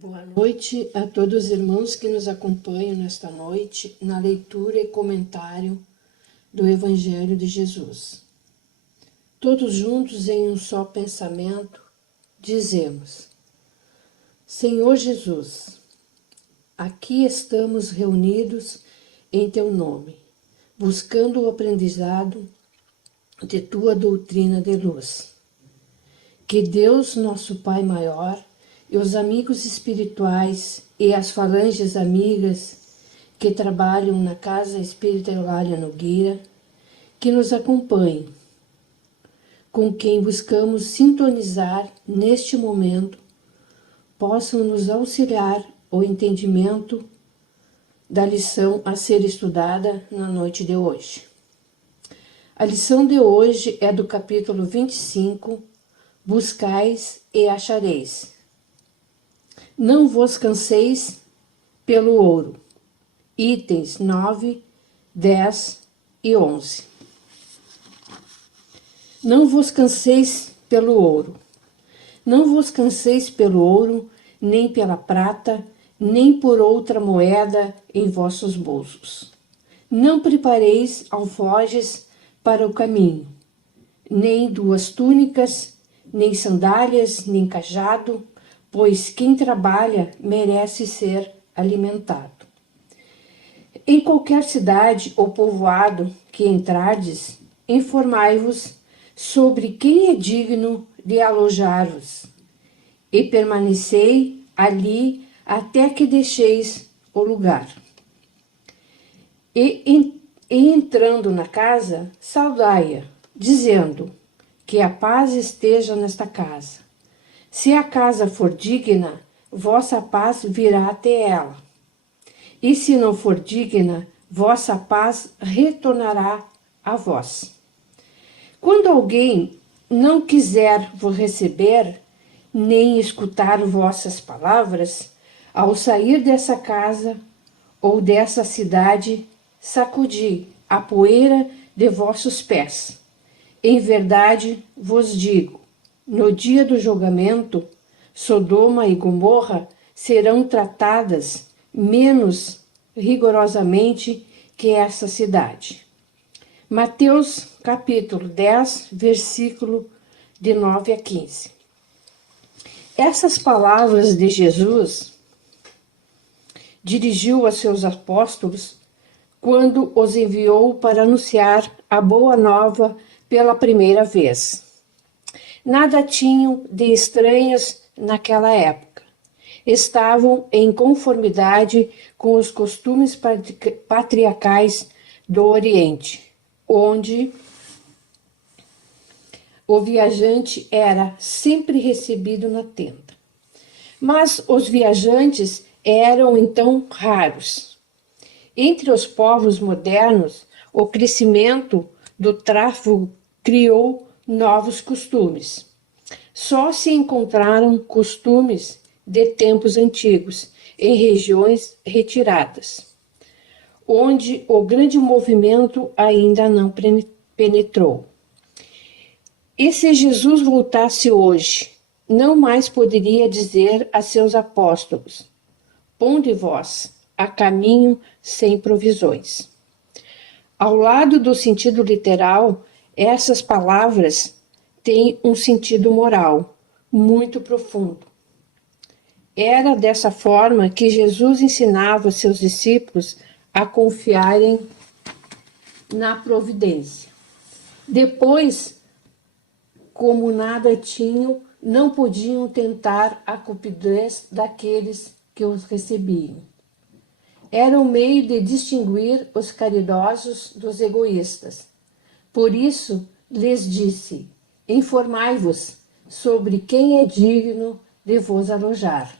Boa noite a todos os irmãos que nos acompanham nesta noite na leitura e comentário do Evangelho de Jesus. Todos juntos em um só pensamento, dizemos: Senhor Jesus, aqui estamos reunidos em Teu nome, buscando o aprendizado de Tua doutrina de luz. Que Deus, nosso Pai maior, e os amigos espirituais e as falanges amigas que trabalham na Casa Espírita Eulália Nogueira, que nos acompanhem, com quem buscamos sintonizar neste momento, possam nos auxiliar o entendimento da lição a ser estudada na noite de hoje. A lição de hoje é do capítulo 25, Buscais e achareis. Não vos canseis pelo ouro. Itens 9, 10 e 11. Não vos canseis pelo ouro. Não vos canseis pelo ouro, nem pela prata, nem por outra moeda em vossos bolsos. Não prepareis alforjes para o caminho, nem 2 túnicas, nem sandálias, nem cajado, pois quem trabalha merece ser alimentado. Em qualquer cidade ou povoado que entrardes, informai-vos sobre quem é digno de alojar-vos, e permanecei ali até que deixeis o lugar. E entrando na casa, saudai-a, dizendo: que a paz esteja nesta casa. Se a casa for digna, vossa paz virá até ela. E se não for digna, vossa paz retornará a vós. Quando alguém não quiser vos receber, nem escutar vossas palavras, ao sair dessa casa ou dessa cidade, sacudi a poeira de vossos pés. Em verdade vos digo, no dia do julgamento, Sodoma e Gomorra serão tratadas menos rigorosamente que essa cidade. Mateus capítulo 10, versículo de 9 a 15. Essas palavras de Jesus dirigiu a seus apóstolos quando os enviou para anunciar a boa nova pela primeira vez. Nada tinham de estranhas naquela época. Estavam em conformidade com os costumes patriarcais do Oriente, onde o viajante era sempre recebido na tenda. Mas os viajantes eram então raros. Entre os povos modernos, o crescimento do tráfego criou novos costumes. Só se encontraram costumes de tempos antigos em regiões retiradas, onde o grande movimento ainda não penetrou. E se Jesus voltasse hoje, não mais poderia dizer a seus apóstolos: ponde vós a caminho sem provisões. Ao lado do sentido literal, essas palavras têm um sentido moral muito profundo. Era dessa forma que Jesus ensinava seus discípulos a confiarem na providência. Depois, como nada tinham, não podiam tentar a cupidez daqueles que os recebiam. Era um meio de distinguir os caridosos dos egoístas. Por isso, lhes disse: informai-vos sobre quem é digno de vos alojar.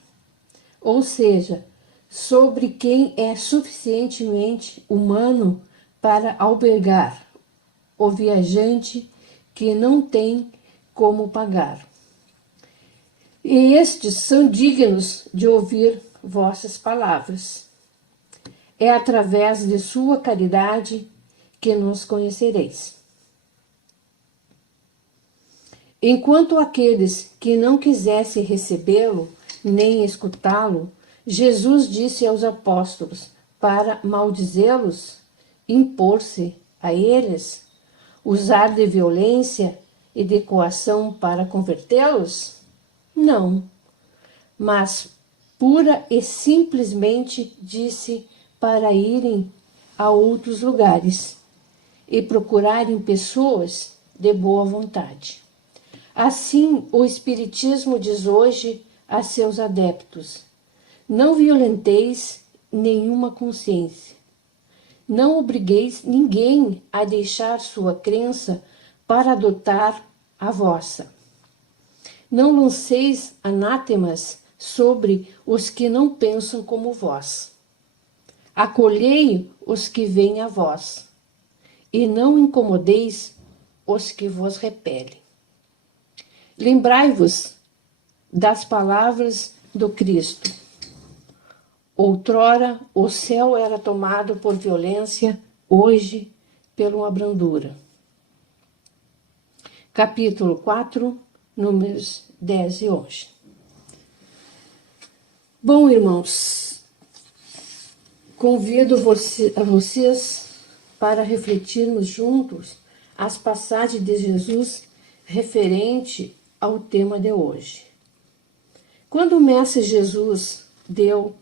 Ou seja, sobre quem é suficientemente humano para albergar o viajante que não tem como pagar. E estes são dignos de ouvir vossas palavras. É através de sua caridade que nos conhecereis. Enquanto aqueles que não quisessem recebê-lo nem escutá-lo, Jesus disse aos apóstolos para maldizê-los, impor-se a eles, usar de violência e de coação para convertê-los? Não, mas pura e simplesmente disse para irem a outros lugares e procurarem pessoas de boa vontade. Assim, o Espiritismo diz hoje a seus adeptos: não violenteis nenhuma consciência. Não obrigueis ninguém a deixar sua crença para adotar a vossa. Não lanceis anátemas sobre os que não pensam como vós. Acolhei os que vêm a vós, e não incomodeis os que vos repelem. Lembrai-vos das palavras do Cristo. Outrora o céu era tomado por violência, hoje por uma brandura. Capítulo 4, números 10 e 11. Bom, irmãos, convido a vocês para refletirmos juntos as passagens de Jesus referente ao tema de hoje. Quando o Mestre Jesus deu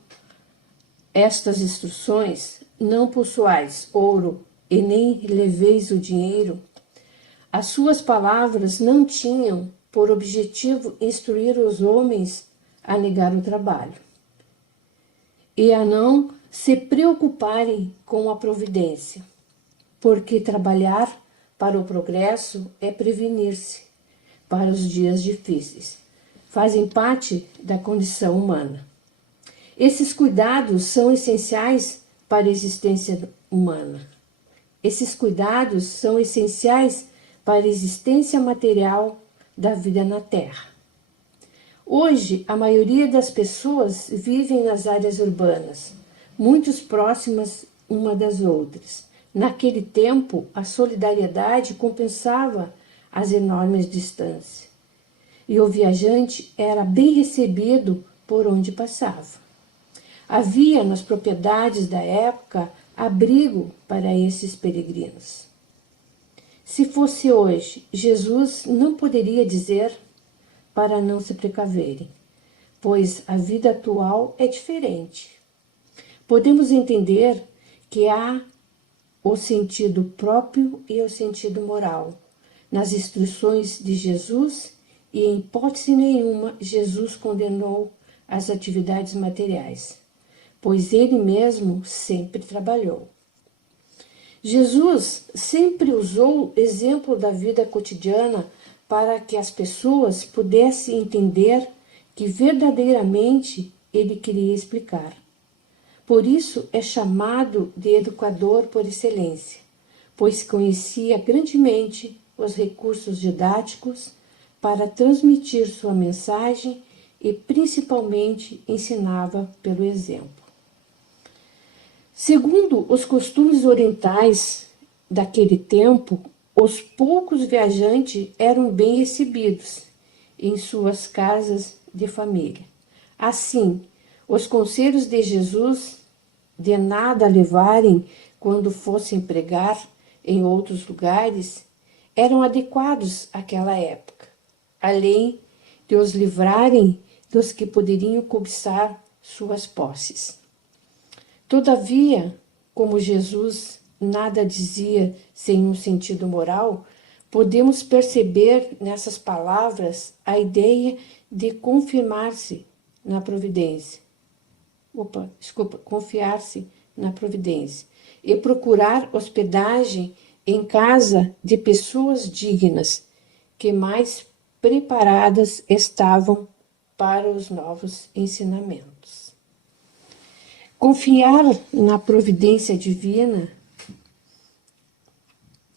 estas instruções, não possuais ouro e nem leveis o dinheiro, as suas palavras não tinham por objetivo instruir os homens a negar o trabalho e a não se preocuparem com a providência, porque trabalhar para o progresso é prevenir-se para os dias difíceis, fazem parte da condição humana. Esses cuidados são essenciais para a existência humana. Esses cuidados são essenciais para a existência material da vida na Terra. Hoje, a maioria das pessoas vivem nas áreas urbanas, muito próximas uma das outras. Naquele tempo, a solidariedade compensava as enormes distâncias, e o viajante era bem recebido por onde passava. Havia nas propriedades da época abrigo para esses peregrinos. Se fosse hoje, Jesus não poderia dizer para não se precaverem, pois a vida atual é diferente. Podemos entender que há o sentido próprio e o sentido moral nas instruções de Jesus, e em hipótese nenhuma Jesus condenou as atividades materiais, pois ele mesmo sempre trabalhou. Jesus sempre usou o exemplo da vida cotidiana para que as pessoas pudessem entender que verdadeiramente ele queria explicar. Por isso é chamado de educador por excelência, pois conhecia grandemente os recursos didáticos para transmitir sua mensagem e principalmente ensinava pelo exemplo. Segundo os costumes orientais daquele tempo, os poucos viajantes eram bem recebidos em suas casas de família. Assim, os conselhos de Jesus de nada levarem quando fossem pregar em outros lugares eram adequados àquela época, além de os livrarem dos que poderiam cobiçar suas posses. Todavia, como Jesus nada dizia sem um sentido moral, podemos perceber nessas palavras a ideia de confiar-se na providência e procurar hospedagem em casa de pessoas dignas, que mais preparadas estavam para os novos ensinamentos. Confiar na providência divina,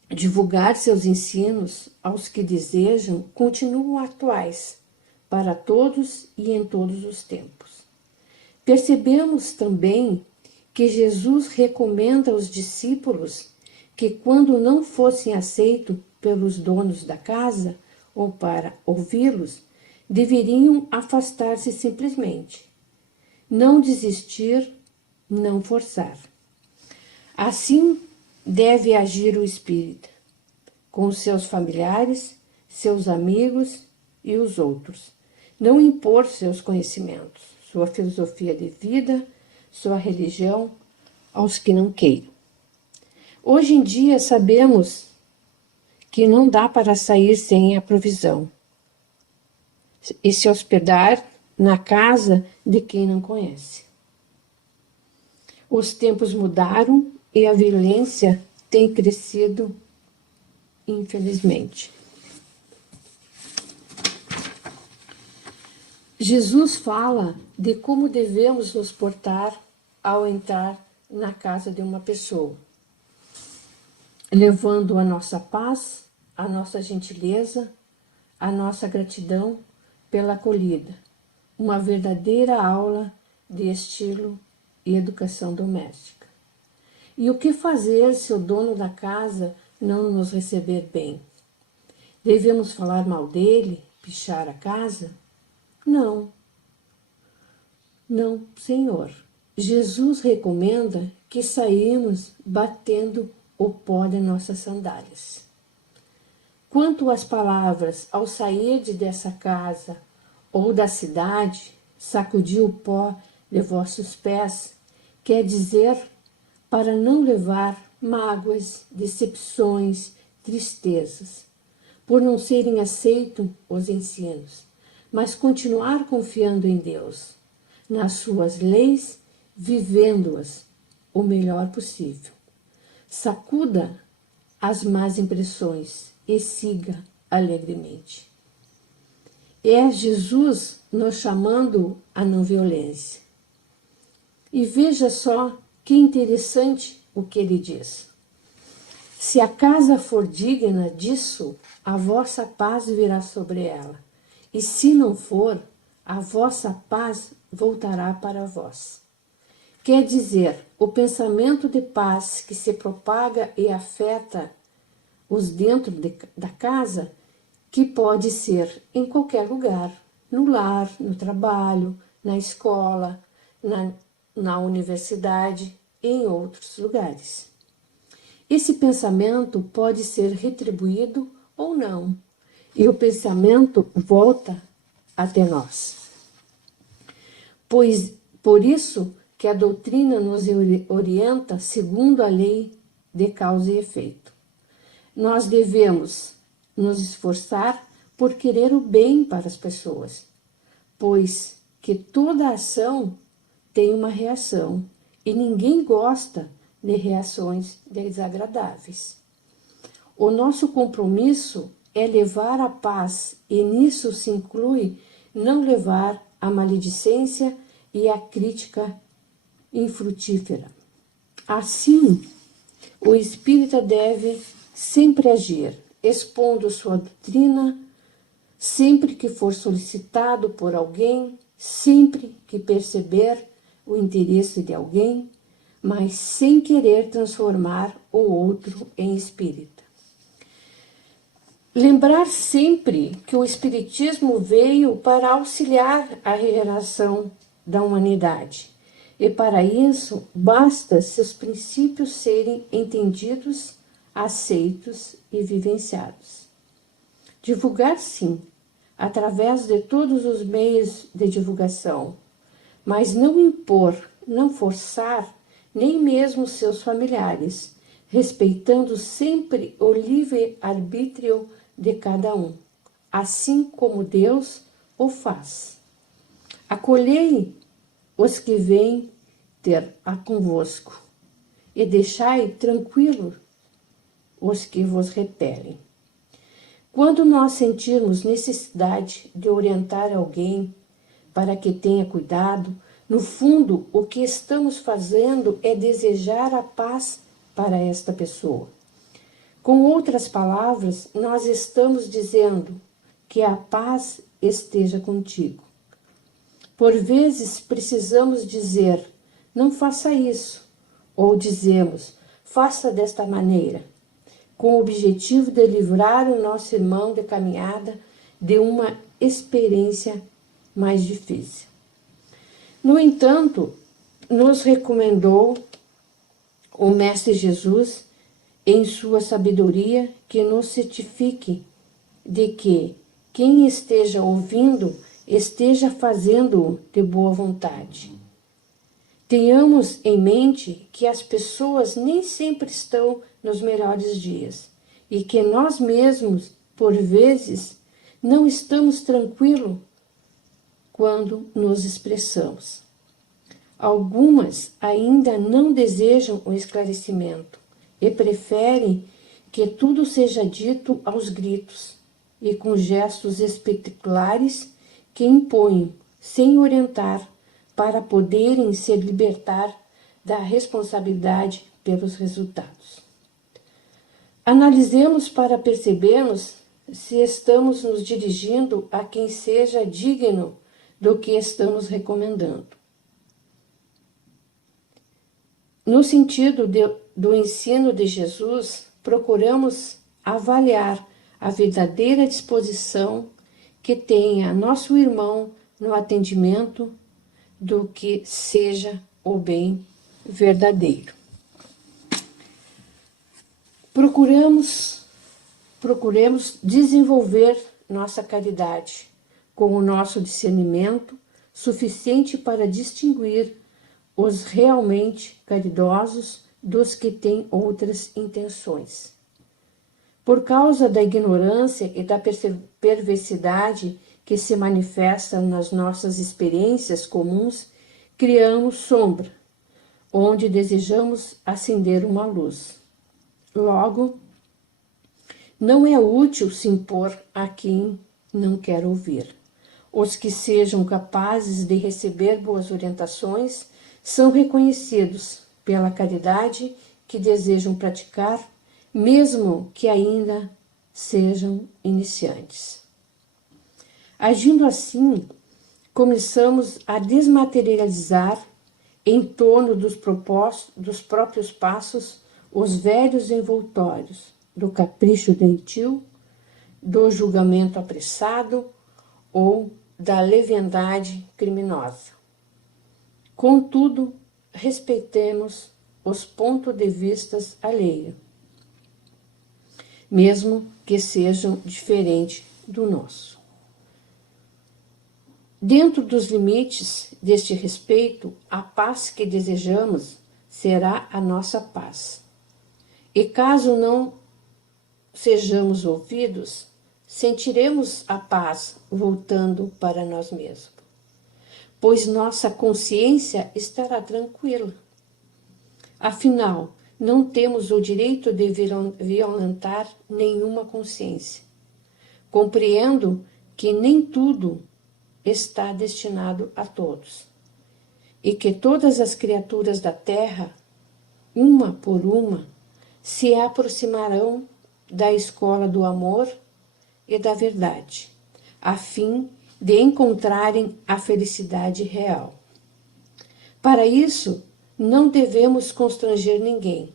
divulgar seus ensinos aos que desejam, continuam atuais para todos e em todos os tempos. Percebemos também que Jesus recomenda aos discípulos que, quando não fossem aceitos pelos donos da casa ou para ouvi-los, deveriam afastar-se simplesmente. Não desistir, não forçar. Assim deve agir o espírita, com os seus familiares, seus amigos e os outros. Não impor seus conhecimentos, sua filosofia de vida, sua religião aos que não queiram. Hoje em dia sabemos que não dá para sair sem a provisão e se hospedar na casa de quem não conhece. Os tempos mudaram e a violência tem crescido, infelizmente. Jesus fala de como devemos nos portar ao entrar na casa de uma pessoa, levando a nossa paz, a nossa gentileza, a nossa gratidão pela acolhida, uma verdadeira aula de estilo e educação doméstica. E o que fazer se o dono da casa não nos receber bem? Devemos falar mal dele, pichar a casa? Não, Senhor. Jesus recomenda que saímos batendo o pó de nossas sandálias. Quanto às palavras, ao sair dessa casa ou da cidade, sacudi o pó de vossos pés, quer dizer para não levar mágoas, decepções, tristezas, por não serem aceitos os ensinos, mas continuar confiando em Deus, nas suas leis, vivendo-as o melhor possível. Sacuda as más impressões e siga alegremente. É Jesus nos chamando à não violência. E veja só que interessante o que ele diz. Se a casa for digna disso, a vossa paz virá sobre ela. E se não for, a vossa paz voltará para vós. Quer dizer, o pensamento de paz que se propaga e afeta os dentro da casa, que pode ser em qualquer lugar, no lar, no trabalho, na escola, na universidade e em outros lugares. Esse pensamento pode ser retribuído ou não, e o pensamento volta até nós. Pois por isso que a doutrina nos orienta segundo a lei de causa e efeito. Nós devemos nos esforçar por querer o bem para as pessoas, pois que toda ação tem uma reação e ninguém gosta de reações desagradáveis. O nosso compromisso é levar a paz e nisso se inclui não levar a maledicência e a crítica infrutífera. Assim, o espírita deve sempre agir, expondo sua doutrina, sempre que for solicitado por alguém, sempre que perceber o interesse de alguém, mas sem querer transformar o outro em espírita. Lembrar sempre que o Espiritismo veio para auxiliar a regeneração da humanidade. E para isso, basta seus princípios serem entendidos, aceitos e vivenciados. Divulgar, sim, através de todos os meios de divulgação, mas não impor, não forçar, nem mesmo seus familiares, respeitando sempre o livre-arbítrio de cada um, assim como Deus o faz. Acolhei os que vêm ter a convosco, e deixai tranquilo os que vos repelem. Quando nós sentirmos necessidade de orientar alguém para que tenha cuidado, no fundo, o que estamos fazendo é desejar a paz para esta pessoa. Com outras palavras, nós estamos dizendo que a paz esteja contigo. Por vezes precisamos dizer, não faça isso, ou dizemos, faça desta maneira, com o objetivo de livrar o nosso irmão de caminhada de uma experiência mais difícil. No entanto, nos recomendou o Mestre Jesus, em sua sabedoria, que nos certifique de que quem esteja ouvindo esteja fazendo-o de boa vontade. Tenhamos em mente que as pessoas nem sempre estão nos melhores dias e que nós mesmos, por vezes, não estamos tranquilos quando nos expressamos. Algumas ainda não desejam o esclarecimento e preferem que tudo seja dito aos gritos e com gestos espetaculares que impõem, sem orientar, para poderem se libertar da responsabilidade pelos resultados. Analisemos para percebermos se estamos nos dirigindo a quem seja digno do que estamos recomendando. No sentido do ensino de Jesus, procuramos avaliar a verdadeira disposição que tenha nosso irmão no atendimento do que seja o bem verdadeiro. Procuremos desenvolver nossa caridade com o nosso discernimento suficiente para distinguir os realmente caridosos dos que têm outras intenções. Por causa da ignorância e da perversidade que se manifesta nas nossas experiências comuns, criamos sombra, onde desejamos acender uma luz. Logo, não é útil se impor a quem não quer ouvir. Os que sejam capazes de receber boas orientações são reconhecidos pela caridade que desejam praticar, mesmo que ainda sejam iniciantes. Agindo assim, começamos a desmaterializar em torno dos próprios passos os velhos envoltórios do capricho doentio, do julgamento apressado ou da leviandade criminosa. Contudo, respeitemos os pontos de vista alheios, mesmo que sejam diferentes do nosso. Dentro dos limites deste respeito, a paz que desejamos será a nossa paz. E caso não sejamos ouvidos, sentiremos a paz voltando para nós mesmos, pois nossa consciência estará tranquila. Afinal, não temos o direito de violentar nenhuma consciência. Compreendo que nem tudo está destinado a todos, e que todas as criaturas da terra, uma por uma, se aproximarão da escola do amor e da verdade, a fim de encontrarem a felicidade real. Para isso, não devemos constranger ninguém.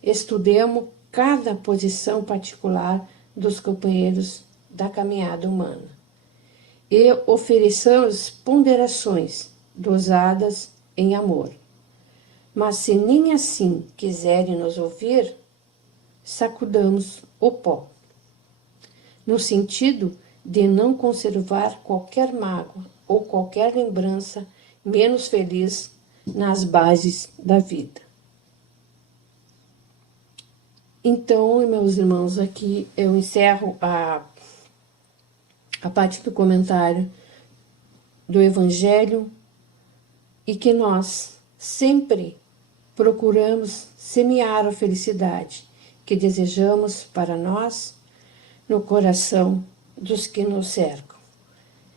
Estudemos cada posição particular dos companheiros da caminhada humana e ofereçamos ponderações dosadas em amor. Mas se nem assim quiserem nos ouvir, sacudamos o pó, no sentido de não conservar qualquer mágoa ou qualquer lembrança menos feliz nas bases da vida. Então, meus irmãos, aqui eu encerro a parte do comentário do Evangelho e que nós sempre procuramos semear a felicidade que desejamos para nós no coração dos que nos cercam,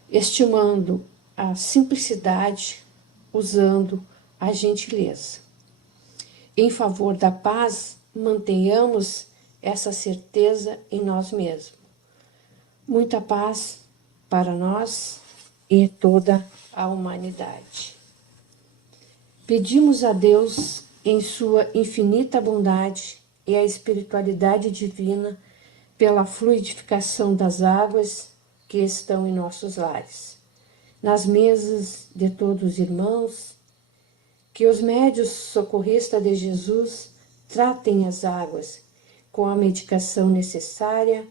estimando a simplicidade, usando a gentileza. Em favor da paz, mantenhamos essa certeza em nós mesmos. Muita paz para nós e toda a humanidade. Pedimos a Deus, em sua infinita bondade e a espiritualidade divina, pela fluidificação das águas, que estão em nossos lares, nas mesas de todos os irmãos, que os médios socorristas de Jesus tratem as águas com a medicação necessária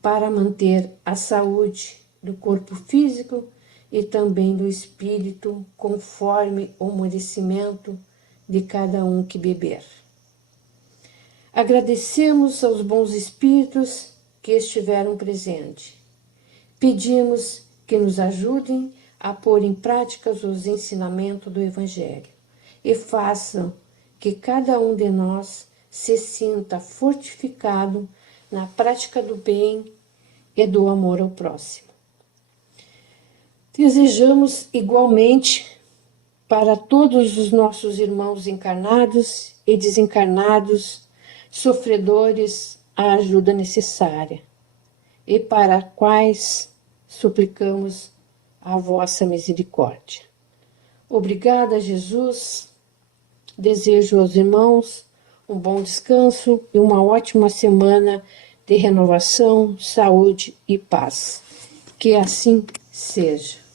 para manter a saúde do corpo físico e também do espírito, conforme o merecimento de cada um que beber. Agradecemos aos bons espíritos que estiveram presentes. Pedimos que nos ajudem a pôr em prática os ensinamentos do Evangelho e façam que cada um de nós se sinta fortificado na prática do bem e do amor ao próximo. Desejamos igualmente para todos os nossos irmãos encarnados e desencarnados, sofredores, a ajuda necessária, e para quais suplicamos a vossa misericórdia. Obrigada, Jesus. Desejo aos irmãos um bom descanso e uma ótima semana de renovação, saúde e paz. Que assim seja.